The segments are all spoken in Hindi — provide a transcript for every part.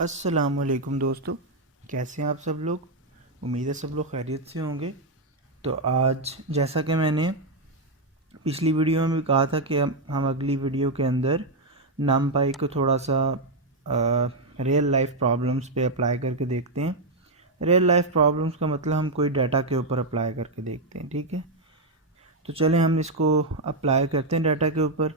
अस्सलामुअलैकुम दोस्तों, कैसे हैं आप सब लोग। उम्मीद है सब लोग खैरियत से होंगे। तो आज जैसा कि मैंने पिछली वीडियो में भी कहा था कि हम अगली वीडियो के अंदर NumPy को थोड़ा सा रियल लाइफ प्रॉब्लम्स पे अप्लाई करके देखते हैं। रियल लाइफ प्रॉब्लम्स का मतलब हम कोई डाटा के ऊपर अप्लाई करके देखते हैं, ठीक है। तो चलें हम इसको अप्लाई करते हैं डाटा के ऊपर।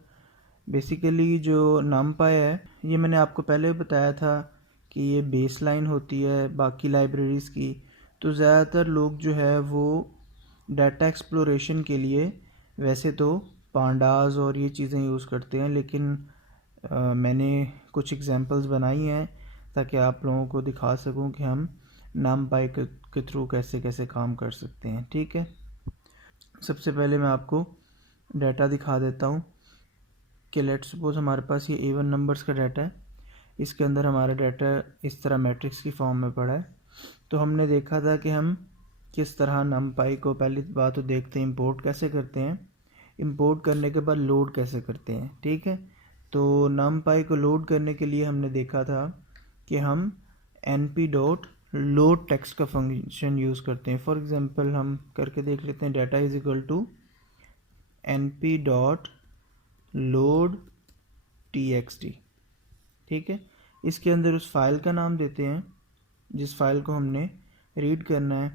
बेसिकली जो NumPy है, ये मैंने आपको पहले भी बताया था कि ये बेसलाइन होती है बाकी लाइब्रेरीज़ की। तो ज़्यादातर लोग जो है वो डाटा एक्सप्लोरेशन के लिए वैसे तो पांडास और ये चीज़ें यूज़ करते हैं, लेकिन मैंने कुछ एग्जांपल्स बनाई हैं ताकि आप लोगों को दिखा सकूं कि हम NumPy के थ्रू कैसे कैसे काम कर सकते हैं, ठीक है। सबसे पहले मैं आपको डाटा दिखा देता हूँ कि लेट्स सपोज हमारे पास ये A1 नंबर्स का डाटा है। इसके अंदर हमारा डाटा इस तरह मैट्रिक्स की फॉर्म में पड़ा है। तो हमने देखा था कि हम किस तरह NumPy को, पहली बात तो देखते हैं इंपोर्ट कैसे करते हैं, इंपोर्ट करने के बाद लोड कैसे करते हैं, ठीक है। तो NumPy को लोड करने के लिए हमने देखा था कि हम np.load टेक्स्ट का फंक्शन यूज़ करते हैं। फॉर एग्जांपल हम करके देख लेते हैं, data is equal to np.load txt, ठीक है। इसके अंदर उस फाइल का नाम देते हैं जिस फाइल को हमने रीड करना है।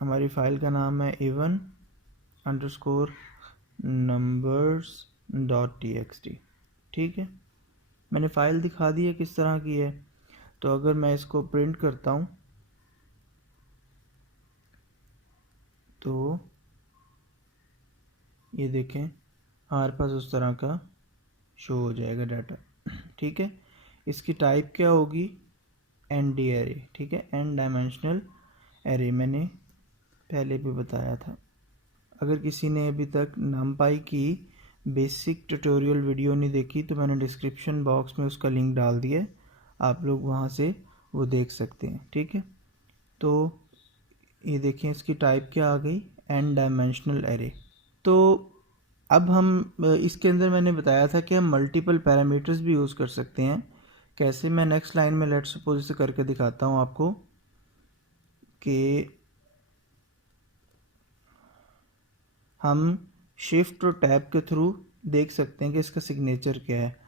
हमारी फाइल का नाम है A1_numbers.txt, ठीक है। मैंने फ़ाइल दिखा दी है किस तरह की है। तो अगर मैं इसको प्रिंट करता हूँ तो ये देखें हमारे पास उस तरह का शो हो जाएगा डाटा, ठीक है। इसकी टाइप क्या होगी, ND एरे, ठीक है, n डायमेंशनल एरे, मैंने पहले भी बताया था। अगर किसी ने अभी तक NumPy की बेसिक ट्यूटोरियल वीडियो नहीं देखी तो मैंने डिस्क्रिप्शन बॉक्स में उसका लिंक डाल दिया है, आप लोग वहाँ से वो देख सकते हैं, ठीक है। तो ये देखिए इसकी टाइप क्या आ गई, n डायमेंशनल एरे। तो अब हम इसके अंदर मैंने बताया था कि हम मल्टीपल पैरामीटर्स भी यूज़ कर सकते हैं। कैसे, मैं नेक्स्ट लाइन में लेट्स सपोज इसे करके दिखाता हूँ आपको कि हम शिफ्ट और टैब के थ्रू देख सकते हैं कि इसका सिग्नेचर क्या है।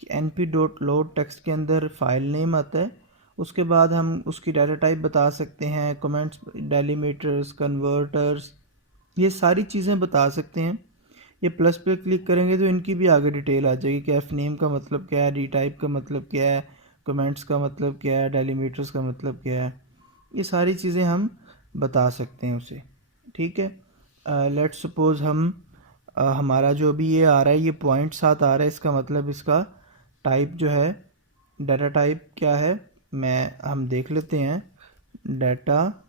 कि np.load टेक्स्ट के अंदर फाइल नेम आता है, उसके बाद हम उसकी डाटा टाइप बता सकते हैं, कमेंट्स, डेलीमीटर्स, कन्वर्टर्स, ये सारी चीज़ें बता सकते हैं। ये प्लस पे क्लिक करेंगे तो इनकी भी आगे डिटेल आ जाएगी कि एफ नेम का मतलब क्या है, डी टाइप का मतलब क्या है, कमेंट्स का मतलब क्या है, डेलीमीटर्स का मतलब क्या है, ये सारी चीज़ें हम बता सकते हैं उसे, ठीक है। लेट्स सपोज हम हमारा जो भी ये आ रहा है, ये पॉइंट साथ आ रहा है, इसका मतलब इसका टाइप जो है, डाटा टाइप क्या है, हम देख लेते हैं। डाटा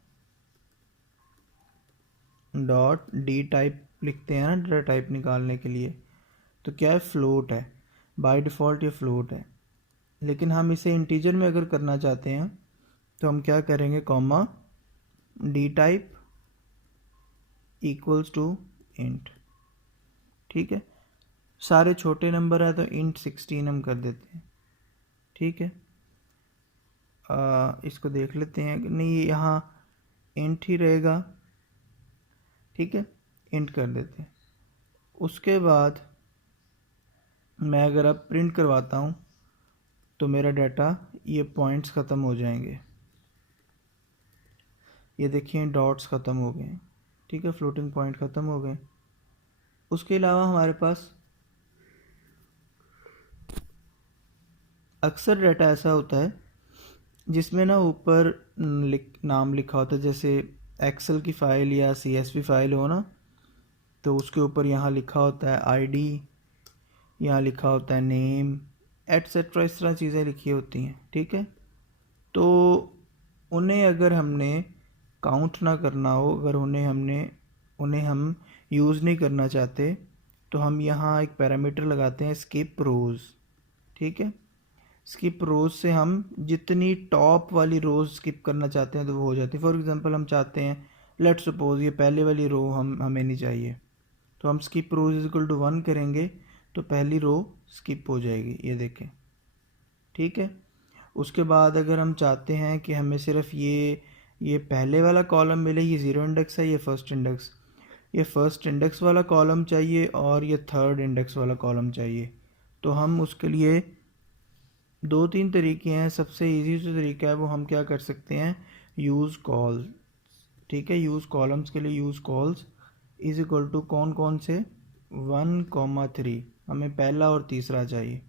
डॉट डी टाइप लिखते हैं ना डाटा टाइप निकालने के लिए। तो क्या है, फ्लोट है, बाय डिफ़ॉल्ट ये फ्लोट है। लेकिन हम इसे इंटीजर में अगर करना चाहते हैं तो हम क्या करेंगे, comma d type equals to int, ठीक है। सारे छोटे नंबर है तो इंट 16 हम कर देते हैं, ठीक है। इसको देख लेते हैं, नहीं यहाँ इंट ही रहेगा, ठीक है, इंट कर देते हैं। उसके बाद मैं अगर अब प्रिंट करवाता हूँ तो मेरा डाटा, ये पॉइंट्स ख़त्म हो जाएंगे, ये देखिए डॉट्स ख़त्म हो गए, ठीक है, फ्लोटिंग पॉइंट ख़त्म हो गए। उसके अलावा हमारे पास अक्सर डाटा ऐसा होता है जिसमें ना ऊपर नाम लिखा होता है, जैसे एक्सेल की फ़ाइल या CSV फाइल हो ना, तो उसके ऊपर यहाँ लिखा होता है ID, यहाँ लिखा होता है नेम, एटसेट्रा, इस तरह चीज़ें लिखी होती हैं, ठीक है। तो उन्हें अगर हमने काउंट ना करना हो, अगर उन्हें हम यूज़ नहीं करना चाहते, तो हम यहाँ एक पैरामीटर लगाते हैं स्किप रोज़, ठीक है। स्किप रोज़ से हम जितनी टॉप वाली रोज़ स्किप करना चाहते हैं तो वो हो जाती है। फॉर एग्जांपल हम चाहते हैं, लेट्स सपोज ये पहले वाली रो हमें नहीं चाहिए, तो हम skip rows is equal to 1 करेंगे तो पहली रो स्किप हो जाएगी, ये देखें, ठीक है। उसके बाद अगर हम चाहते हैं कि हमें सिर्फ ये पहले वाला कॉलम मिले, ये ज़ीरो इंडेक्स है, ये फर्स्ट इंडेक्स, ये फर्स्ट इंडेक्स वाला कॉलम चाहिए और ये थर्ड इंडेक्स वाला कॉलम चाहिए, तो हम उसके लिए दो तीन तरीके हैं। सबसे इजी जो तरीका है वो हम क्या कर सकते हैं, यूज़ कॉल। ठीक है, यूज़ कॉलम्स के लिए use cols is equal to कौन कौन से 1,3, हमें पहला और तीसरा चाहिए।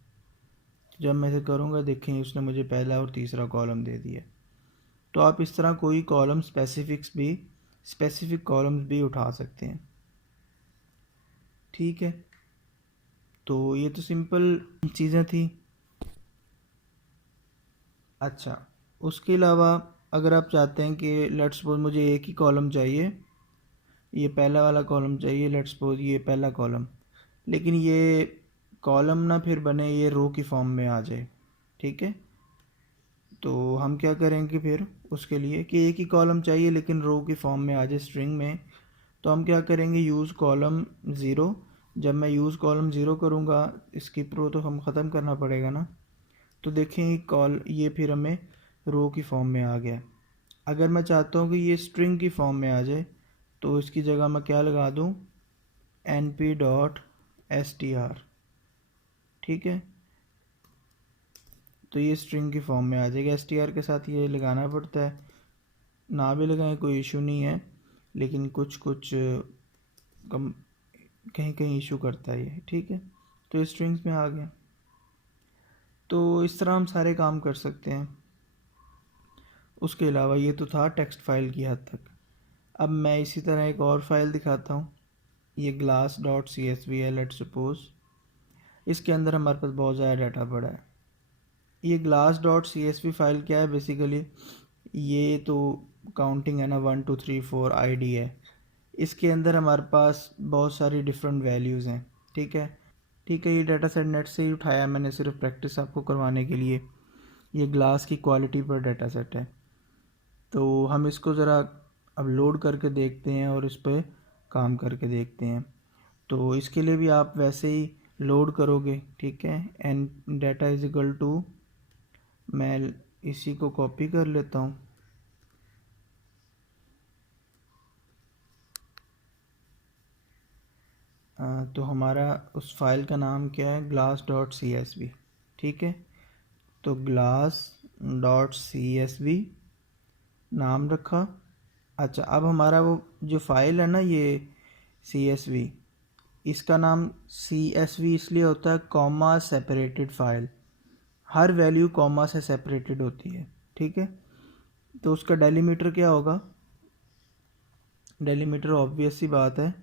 जब मैं इसे करूँगा देखें उसने मुझे पहला और तीसरा कॉलम दे दिया। तो आप इस तरह कोई कॉलम स्पेसिफिक कॉलम्स भी उठा सकते हैं। ठीक है, तो ये तो सिंपल चीज़ें थी। अच्छा, उसके अलावा अगर आप चाहते हैं कि लेट्स सपोज मुझे एक ही कॉलम चाहिए, ये पहला वाला कॉलम चाहिए, लेट्स सपोज ये पहला कॉलम, लेकिन ये कॉलम ना फिर बने, ये रो की फॉर्म में आ जाए। ठीक है, तो हम क्या करेंगे फिर उसके लिए कि एक ही कॉलम चाहिए लेकिन रो की फॉर्म में आ जाए, स्ट्रिंग में, तो हम क्या करेंगे, यूज़ कॉलम ज़ीरो। जब मैं यूज़ कॉलम ज़ीरो करूँगा, स्किप रो तो हम ख़त्म करना पड़ेगा ना, तो देखें ये फिर हमें रो की फॉर्म में आ गया। अगर मैं चाहता हूँ कि ये स्ट्रिंग की फॉर्म में आ जाए, तो इसकी जगह मैं क्या लगा दूँ, np.str। ठीक है, तो ये स्ट्रिंग की फॉर्म में आ जाएगा। str के साथ ये लगाना पड़ता है, ना भी लगाएं कोई इशू नहीं है, लेकिन कुछ कम कहीं कहीं इशू करता है ये। ठीक है, तो ये स्ट्रिंग्स में आ गया। तो इस तरह हम सारे काम कर सकते हैं। उसके अलावा ये तो था टेक्स्ट फाइल की हद तक। अब मैं इसी तरह एक और फाइल दिखाता हूँ, ये glass.csv है लेट्स सपोज। इसके अंदर हमारे पास बहुत ज़्यादा डाटा पड़ा है। ये glass.csv फाइल क्या है बेसिकली, ये तो काउंटिंग है ना, 1 2 3 4 आईडी है। इसके अंदर हमारे पास बहुत सारी डिफरेंट वैल्यूज़ हैं। ठीक है, ये डाटा सेट नेट से ही उठाया मैंने, सिर्फ प्रैक्टिस आपको करवाने के लिए। ये ग्लास की क्वालिटी पर डाटा सेट है, तो हम इसको ज़रा अब लोड करके देखते हैं और इस पर काम करके देखते हैं। तो इसके लिए भी आप वैसे ही लोड करोगे। ठीक है, n data is equal to, मैं इसी को कॉपी कर लेता हूँ। तो हमारा उस फाइल का नाम क्या है, glass.csv। ठीक है, तो glass.csv नाम रखा। अच्छा, अब हमारा वो जो फाइल है ना, ये CSV, इसका नाम CSV इसलिए होता है कॉमा सेपरेटेड फाइल, हर वैल्यू कॉमा से सेपरेटेड होती है। ठीक है, तो उसका डेलीमीटर क्या होगा, डेलीमीटर ऑब्वियस सी बात है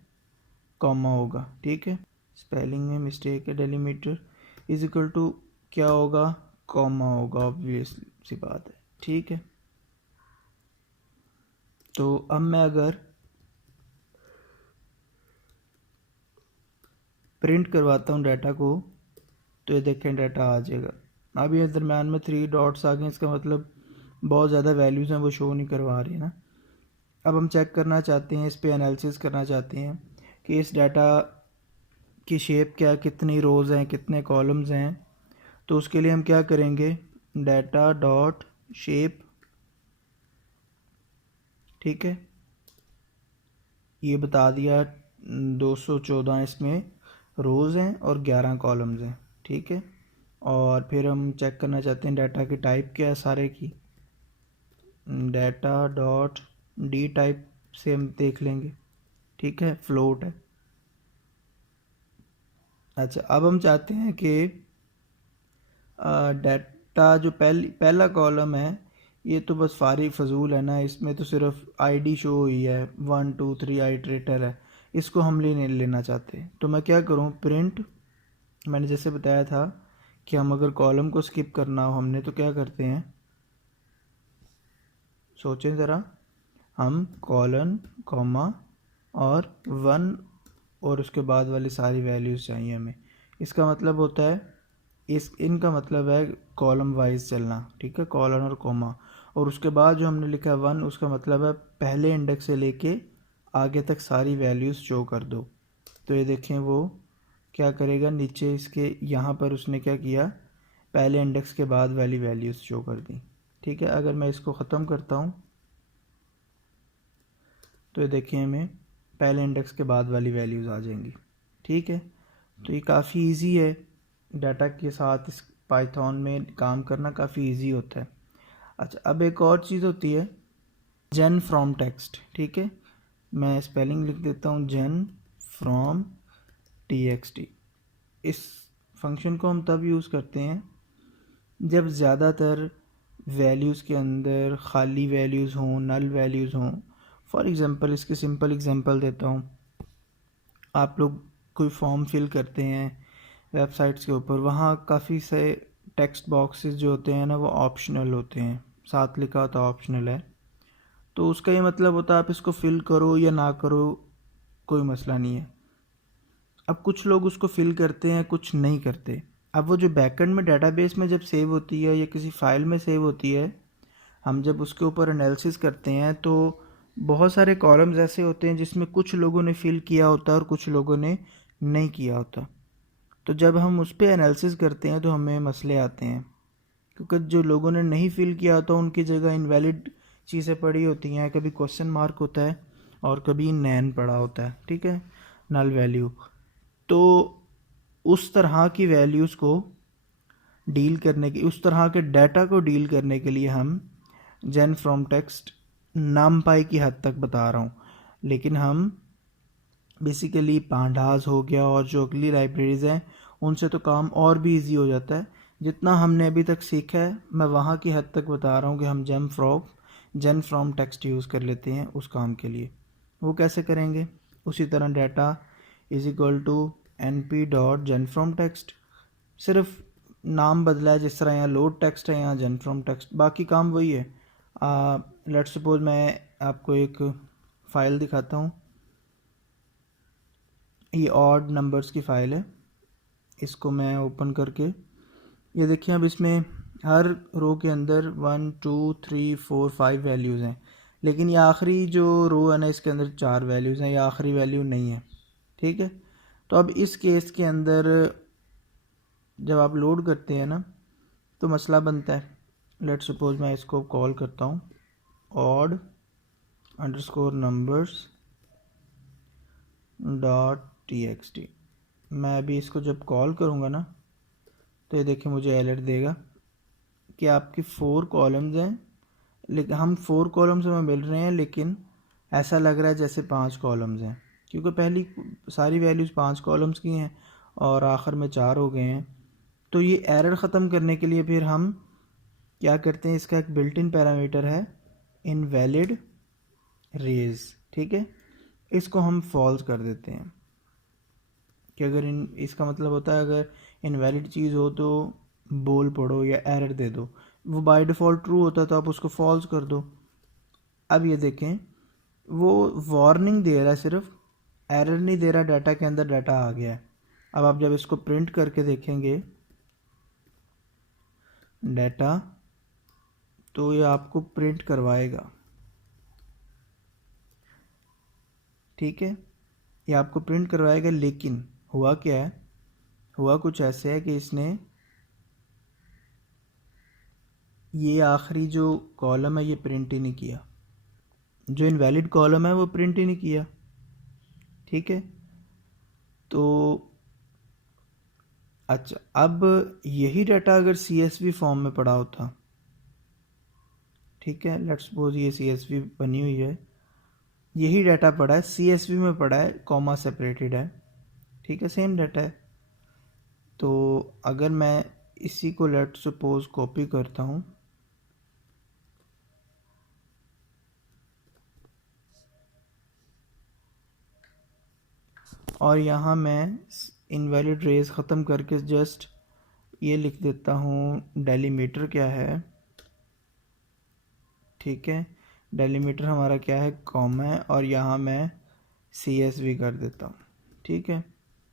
कॉमा होगा। ठीक है, स्पेलिंग में मिस्टेक है, डेलीमीटर इज इक्वल टू क्या होगा, कॉमा होगा, ऑब्वियस सी बात है। ठीक है, तो अब मैं अगर प्रिंट करवाता हूँ डाटा को, तो ये देखें डाटा आ जाएगा। अब ये दरम्यान में 3 डॉट्स आ गए, इसका मतलब बहुत ज़्यादा वैल्यूज़ हैं वो शो नहीं करवा रही ना। अब हम चेक करना चाहते हैं, इस पे एनालिसिस करना चाहते हैं कि इस डाटा की शेप क्या है, कितनी रोज़ हैं, कितने कॉलम्स हैं। तो उसके लिए हम क्या करेंगे, डाटा डॉट शेप। ठीक है, ये बता दिया 214 इसमें रोज़ हैं और 11 कॉलम्स हैं। ठीक है, और फिर हम चेक करना चाहते हैं डाटा की टाइप क्या है सारे की, डाटा डॉट डी टाइप से हम देख लेंगे। ठीक है, फ्लोट है। अच्छा, अब हम चाहते हैं कि डाटा जो पहला कॉलम है, ये तो बस फारिग फजूल है ना, इसमें तो सिर्फ आईडी शो हुई है, 1 2 3 आइट्रेटर है, इसको हम नहीं लेना चाहते। तो मैं क्या करूँ, प्रिंट, मैंने जैसे बताया था कि हम अगर कॉलम को स्किप करना हो हमने, तो क्या करते हैं, सोचें ज़रा, हम कॉलन कॉमा और 1 और उसके बाद वाली सारी वैल्यूज़ चाहिए हमें। इसका मतलब होता है, इनका मतलब है कॉलम वाइज चलना। ठीक है, कॉलन और कॉमा, और उसके बाद जो हमने लिखा है 1, उसका मतलब है पहले इंडेक्स से लेके आगे तक सारी वैल्यूज़ शो कर दो। तो ये देखें वो क्या करेगा, नीचे इसके यहाँ पर उसने क्या किया, पहले इंडेक्स के बाद वाली वैल्यूज़ शो कर दी। ठीक है, अगर मैं इसको ख़त्म करता हूँ तो ये देखिए हमें पहले इंडेक्स के बाद वाली वैल्यूज़ आ जाएंगी। ठीक है, तो ये काफ़ी इजी है, डाटा के साथ इस पाइथन में काम करना काफ़ी इजी होता है। अच्छा, अब एक और चीज़ होती है जेन फ्रॉम टेक्स्ट। ठीक है, मैं स्पेलिंग लिख देता हूँ, जेन फ्रॉम txt। इस फंक्शन को हम तब यूज़ करते हैं जब ज़्यादातर वैल्यूज़ के अंदर खाली वैल्यूज़ हों, नल वैल्यूज़ हों। फॉर एग्ज़ाम्पल, इसके सिंपल एग्ज़ाम्पल देता हूँ। आप लोग कोई फॉर्म फिल करते हैं वेबसाइट्स के ऊपर, वहाँ काफ़ी से टेक्स्ट बॉक्सेस जो होते हैं ना वो ऑप्शनल होते हैं, साथ लिखा होता ऑप्शनल है। तो उसका ये मतलब होता है आप इसको फिल करो या ना करो, कोई मसला नहीं है। अब कुछ लोग उसको फिल करते हैं, कुछ नहीं करते। अब वो जो बैकएंड में डेटाबेस में जब सेव होती है या किसी फाइल में सेव होती है, हम जब उसके ऊपर एनालिसिस करते हैं तो बहुत सारे कॉलम्स ऐसे होते हैं जिसमें कुछ लोगों ने फिल किया होता है और कुछ लोगों ने नहीं किया होता। तो जब हम उस पर एनालिसिस करते हैं तो हमें मसले आते हैं, क्योंकि जो लोगों ने नहीं फिल किया होता उनकी जगह इनवैलिड चीज़ें पड़ी होती हैं, कभी क्वेश्चन मार्क होता है और कभी नैन पड़ा होता है। ठीक है, नल वैल्यू। तो उस तरह की वैल्यूज़ को डील करने की, उस तरह के डाटा को डील करने के लिए हम जेन फ्रॉम टेक्स्ट नामपाई की हद तक बता रहा हूँ, लेकिन हम बेसिकली पांडास हो गया और जो अगली लाइब्रेरीज़ हैं उनसे तो काम और भी इजी हो जाता है। जितना हमने अभी तक सीखा है मैं वहाँ की हद तक बता रहा हूँ कि हम जेन फ्रॉम टेक्स्ट यूज़ कर लेते हैं उस काम के लिए। वो कैसे करेंगे? उसी तरह data is equal to np dot gen from text, सिर्फ नाम बदला है, जिस तरह यहाँ लोड टेक्स्ट है यहाँ जेन फ्रॉम टेक्स्ट, बाकी काम वही है। लेट्स सपोज मैं आपको एक फ़ाइल दिखाता हूँ, ये ऑड नंबर्स की फ़ाइल है। इसको मैं ओपन करके, ये देखिए अब इसमें हर रो के अंदर 1 2 3 4 5 वैल्यूज़ हैं, लेकिन ये आखिरी जो रो है ना इसके अंदर 4 वैल्यूज़ हैं, ये आखिरी वैल्यू नहीं है। ठीक है, तो अब इस केस के अंदर जब आप लोड करते हैं ना तो मसला बनता है। लेट्स सपोज मैं इसको कॉल करता हूँ odd underscore numbers dot txt। मैं अभी इसको जब कॉल करूँगा ना तो ये देखिए मुझे अलर्ट देगा कि आपकी 4 कॉलम्स हैं, लेकिन हम 4 कॉलम्स हमें मिल रहे हैं, लेकिन ऐसा लग रहा है जैसे 5 कॉलम्स हैं, क्योंकि पहली सारी वैल्यूज़ 5 कॉलम्स की हैं और आखिर में 4 हो गए हैं। तो ये एरर ख़त्म करने के लिए फिर हम क्या करते हैं, इसका एक बिल्ट इन पैरामीटर है इनवैलिड रेज। ठीक है, इसको हम फॉल्स कर देते हैं कि अगर इसका मतलब होता है अगर इनवैलिड चीज़ हो तो बोल पड़ो या एरर दे दो। वो बाय डिफ़ॉल्ट ट्रू होता है तो आप उसको फॉल्स कर दो। अब ये देखें वो वार्निंग दे रहा है, सिर्फ एरर नहीं दे रहा, डाटा के अंदर डाटा आ गया है। अब आप जब इसको प्रिंट करके देखेंगे डाटा तो ये आपको प्रिंट करवाएगा। ठीक है, ये आपको प्रिंट करवाएगा, लेकिन हुआ क्या है, हुआ कुछ ऐसे है कि इसने ये आखिरी जो कॉलम है ये प्रिंट ही नहीं किया, जो इनवैलिड कॉलम है वो प्रिंट ही नहीं किया। ठीक है, तो अच्छा, अब यही डाटा अगर CSV फॉर्म में पड़ा होता, ठीक है, लेट्स सपोज ये CSV बनी हुई है, यही डाटा पड़ा है CSV में पड़ा है, कॉमा सेपरेटेड है, ठीक है, सेम डाटा है। तो अगर मैं इसी को लेट्स सपोज कॉपी करता हूँ और यहाँ मैं इनवैलिड रेज ख़त्म करके जस्ट ये लिख देता हूँ डेलीमीटर क्या है। ठीक है, डेलीमीटर हमारा क्या है, कॉमा है, और यहाँ मैं CSV कर देता हूँ। ठीक है,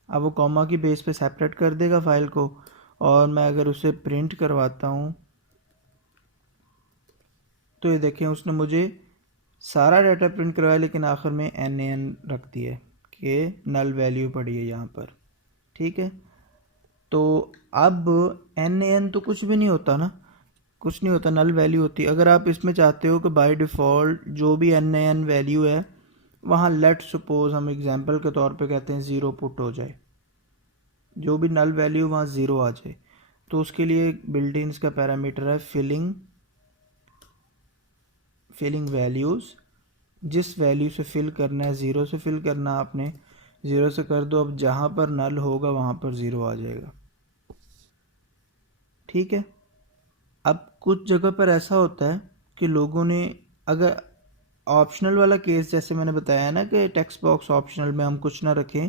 अब वो कॉमा की बेस पे सेपरेट कर देगा फाइल को, और मैं अगर उसे प्रिंट करवाता हूँ तो ये देखें उसने मुझे सारा डाटा प्रिंट करवाया, लेकिन आखिर में NaN रख दिया कि नल वैल्यू पड़ी है यहाँ पर। ठीक है, तो अब एन एन तो कुछ भी नहीं होता ना, कुछ नहीं होता, नल वैल्यू होती है। अगर आप इसमें चाहते हो कि बाय डिफ़ॉल्ट जो भी एन एन वैल्यू है वहाँ लेट सपोज हम एग्जांपल के तौर पे कहते हैं ज़ीरो पुट हो जाए, जो भी नल वैल्यू वहाँ ज़ीरो आ जाए, तो उसके लिए बिल्ट इन का पैरामीटर है फिलिंग वैल्यूज़। जिस वैल्यू से फिल करना है, ज़ीरो से फिल करना आपने, ज़ीरो से कर दो, अब जहाँ पर नल होगा वहाँ पर ज़ीरो आ जाएगा। ठीक है। अब कुछ जगह पर ऐसा होता है कि लोगों ने, अगर ऑप्शनल वाला केस जैसे मैंने बताया ना कि टेक्स्ट बॉक्स ऑप्शनल में हम कुछ ना रखें,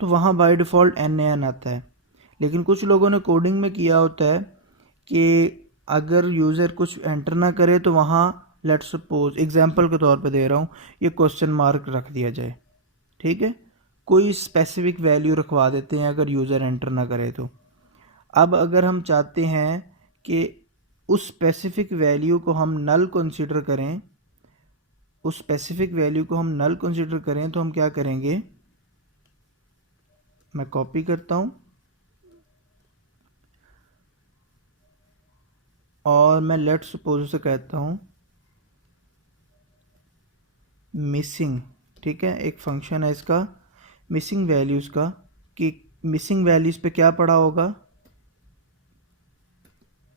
तो वहाँ बाय डिफ़ॉल्ट एन एन आता है। लेकिन कुछ लोगों ने कोडिंग में किया होता है कि अगर यूज़र कुछ एंटर ना करे तो वहाँ लेट्स सपोज एग्जांपल के तौर पे दे रहा हूँ, ये क्वेश्चन मार्क रख दिया जाए। ठीक है, कोई स्पेसिफिक वैल्यू रखवा देते हैं अगर यूज़र एंटर ना करे तो। अब अगर हम चाहते हैं कि उस स्पेसिफिक वैल्यू को हम नल कंसीडर करें, उस स्पेसिफिक वैल्यू को हम नल कंसीडर करें, तो हम क्या करेंगे, मैं कॉपी करता हूँ और मैं लेट सपोज से कहता हूँ मिसिंग। ठीक है, एक फंक्शन है इसका मिसिंग वैल्यूज़ का, कि मिसिंग वैल्यूज़ पे क्या पड़ा होगा,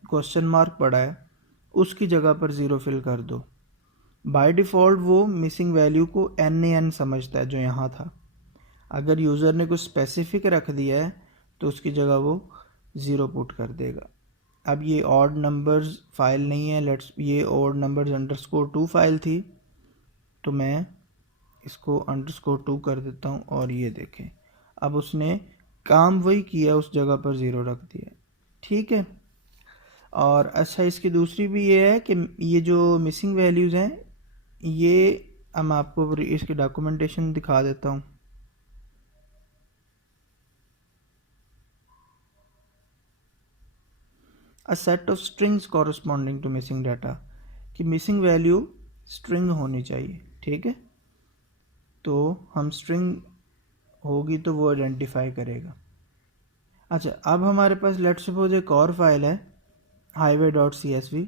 क्वेश्चन मार्क पड़ा है, उसकी जगह पर ज़ीरो फिल कर दो। बाय डिफ़ॉल्ट वो मिसिंग वैल्यू को एन एन समझता है जो यहाँ था। अगर यूज़र ने कुछ स्पेसिफिक रख दिया है तो उसकी जगह वो ज़ीरो पुट कर देगा। अब ये ऑड नंबर्स फाइल नहीं है, ये ऑड नंबर्स अंडरस्कोर 2 फाइल थी, तो मैं इसको अंडरस्कोर 2 कर देता हूँ और ये देखें, अब उसने काम वही किया, उस जगह पर ज़ीरो रख दिया। ठीक है। और अच्छा, इसकी दूसरी भी ये है कि ये जो मिसिंग वैल्यूज़ हैं, ये अब मैं आपको इसकी डॉक्यूमेंटेशन दिखा देता हूँ। A set of strings corresponding to missing data, कि मिसिंग वैल्यू स्ट्रिंग होनी चाहिए। ठीक है, तो हम स्ट्रिंग होगी तो वो आइडेंटिफाई करेगा। अच्छा, अब हमारे पास लेट्स सपोज एक और फाइल है highway.csv।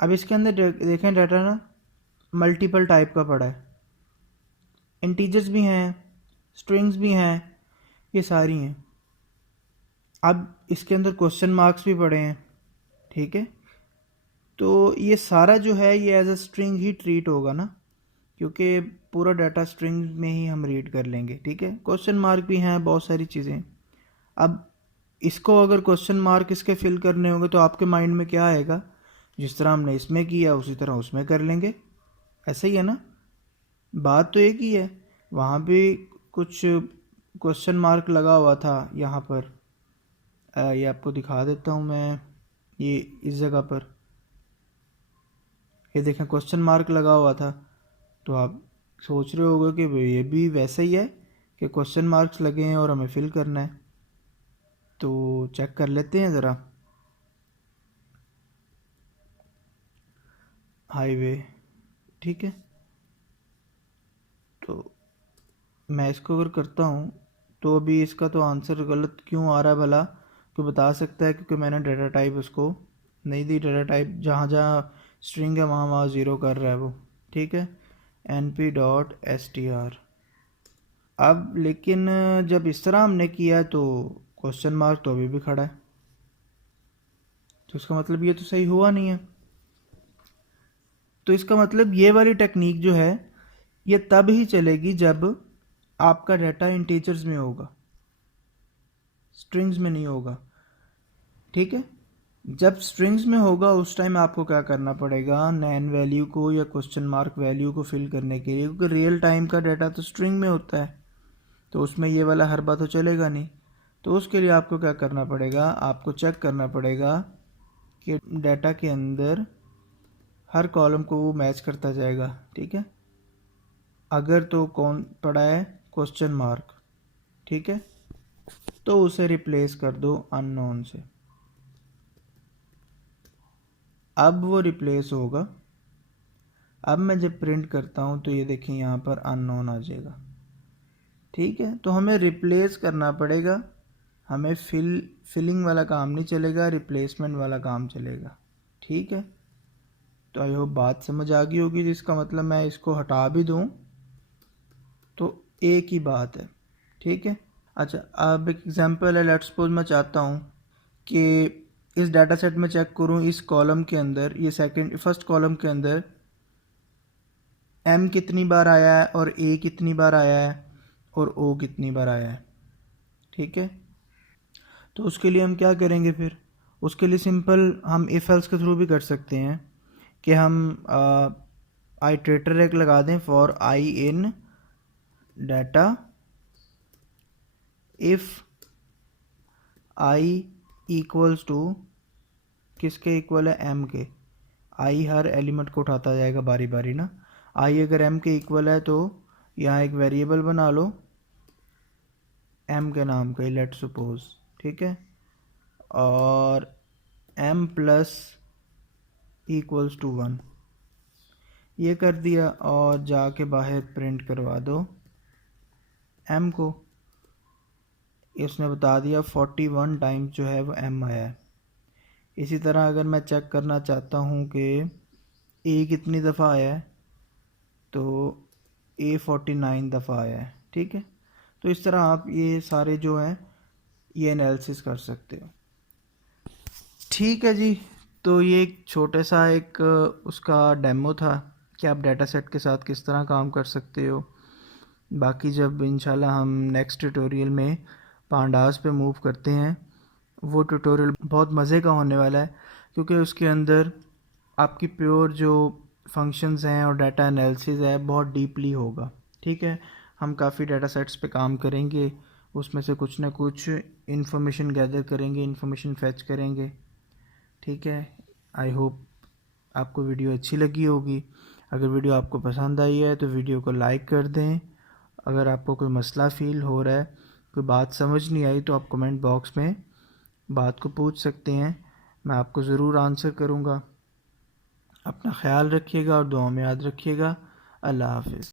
अब इसके अंदर देखें डाटा ना मल्टीपल टाइप का पड़ा है, इंटीजर्स भी हैं, स्ट्रिंग्स भी हैं, ये सारी हैं। अब इसके अंदर क्वेश्चन मार्क्स भी पड़े हैं। ठीक है, तो ये सारा जो है ये एज अ स्ट्रिंग ही ट्रीट होगा ना, क्योंकि पूरा डाटा स्ट्रिंग में ही हम रीड कर लेंगे। ठीक है, क्वेश्चन मार्क भी हैं, बहुत सारी चीज़ें। अब इसको अगर क्वेश्चन मार्क इसके फिल करने होंगे तो आपके माइंड में क्या आएगा, जिस तरह हमने इसमें किया उसी तरह उसमें कर लेंगे, ऐसा ही है ना। बात तो एक ही है, वहाँ भी कुछ क्वेश्चन मार्क लगा हुआ था यहाँ पर, ये आपको दिखा देता हूँ मैं, ये इस जगह पर ये देखें क्वेश्चन मार्क लगा हुआ था। तो आप सोच रहे होगे कि ये भी वैसा ही है कि क्वेश्चन मार्क्स लगे हैं और हमें फिल करना है। तो चेक कर लेते हैं ज़रा, हाईवे। ठीक है, तो मैं इसको अगर करता हूँ तो अभी इसका तो आंसर गलत क्यों आ रहा है भला, कोई बता सकता है? क्योंकि मैंने डाटा टाइप उसको नहीं दी, डाटा टाइप जहाँ जहाँ स्ट्रिंग है वहाँ वहाँ ज़ीरो कर रहा है वो। ठीक है, np.str। अब लेकिन जब इस तरह हमने किया तो क्वेश्चन मार्क तो अभी भी खड़ा है, तो इसका मतलब ये तो सही हुआ नहीं है। तो इसका मतलब ये वाली टेक्निक जो है ये तब ही चलेगी जब आपका डाटा इंटीजर्स में होगा, स्ट्रिंग्स में नहीं होगा। ठीक है, जब स्ट्रिंग्स में होगा उस टाइम आपको क्या करना पड़ेगा, नैन वैल्यू को या क्वेश्चन मार्क वैल्यू को फिल करने के लिए, क्योंकि रियल टाइम का डाटा तो स्ट्रिंग में होता है, तो उसमें ये वाला हर बात तो चलेगा नहीं। तो उसके लिए आपको क्या करना पड़ेगा, आपको चेक करना पड़ेगा कि डाटा के अंदर हर कॉलम को वो मैच करता जाएगा। ठीक है, अगर तो कौन पड़ा है क्वेश्चन मार्क, ठीक है, तो उसे रिप्लेस कर दो अननोन से। अब वो रिप्लेस होगा। अब मैं जब प्रिंट करता हूँ तो ये देखिए यहाँ पर अननोन आ जाएगा। ठीक है, तो हमें रिप्लेस करना पड़ेगा हमें फिलिंग वाला काम नहीं चलेगा, रिप्लेसमेंट वाला काम चलेगा। ठीक है, तो आई होप बात समझ आ गई होगी। जिसका मतलब मैं इसको हटा भी दूँ तो एक ही बात है। ठीक है, अच्छा अब एक एग्जांपल है, लेट्स सपोज मैं चाहता हूँ कि इस डाटा सेट में चेक करूँ, इस कॉलम के अंदर, ये फर्स्ट कॉलम के अंदर m कितनी बार आया है और a कितनी बार आया है और o कितनी बार आया है। ठीक है, तो उसके लिए हम क्या करेंगे फिर? उसके लिए सिंपल हम इफ एल्स के थ्रू भी कर सकते हैं कि हम आइटरेटर एक लगा दें for i in data if i equals to, किसके इक्वल है? m के। आई हर एलिमेंट को उठाता जाएगा बारी बारी ना। आई अगर m के इक्वल है तो यहाँ एक वेरिएबल बना लो m के नाम का, लेट सपोज। ठीक है, और m प्लस इक्वल्स टू 1 ये कर दिया और जाके बाहर प्रिंट करवा दो m को। इसने बता दिया 41 टाइम जो है वो m आया है। इसी तरह अगर मैं चेक करना चाहता हूँ कि a कितनी दफ़ा आया है तो a 49 दफ़ा आया है। ठीक है, तो इस तरह आप ये सारे जो हैं ये एनालिसिस कर सकते हो। ठीक है जी, तो ये एक छोटे सा एक उसका डेमो था कि आप डाटा सेट के साथ किस तरह काम कर सकते हो। बाकी जब इंशाल्लाह हम नेक्स्ट ट्यूटोरियल में पांडास पे मूव करते हैं, वो ट्यूटोरियल बहुत मज़े का होने वाला है क्योंकि उसके अंदर आपकी प्योर जो फंक्शंस हैं और डाटा एनालिसिस है बहुत डीपली होगा। ठीक है, हम काफ़ी डाटा सेट्स पे काम करेंगे, उसमें से कुछ ना कुछ इन्फॉर्मेशन गैदर करेंगे, इन्फॉर्मेशन फैच करेंगे। ठीक है, आई होप आपको वीडियो अच्छी लगी होगी। अगर वीडियो आपको पसंद आई है तो वीडियो को लाइक कर दें। अगर आपको कोई मसला फ़ील हो रहा है, कोई बात समझ नहीं आई, तो आप कमेंट बॉक्स में बात को पूछ सकते हैं, मैं आपको ज़रूर आंसर करूँगा। अपना ख्याल रखिएगा और दुआ में याद रखिएगा। अल्लाह हाफ़िज़।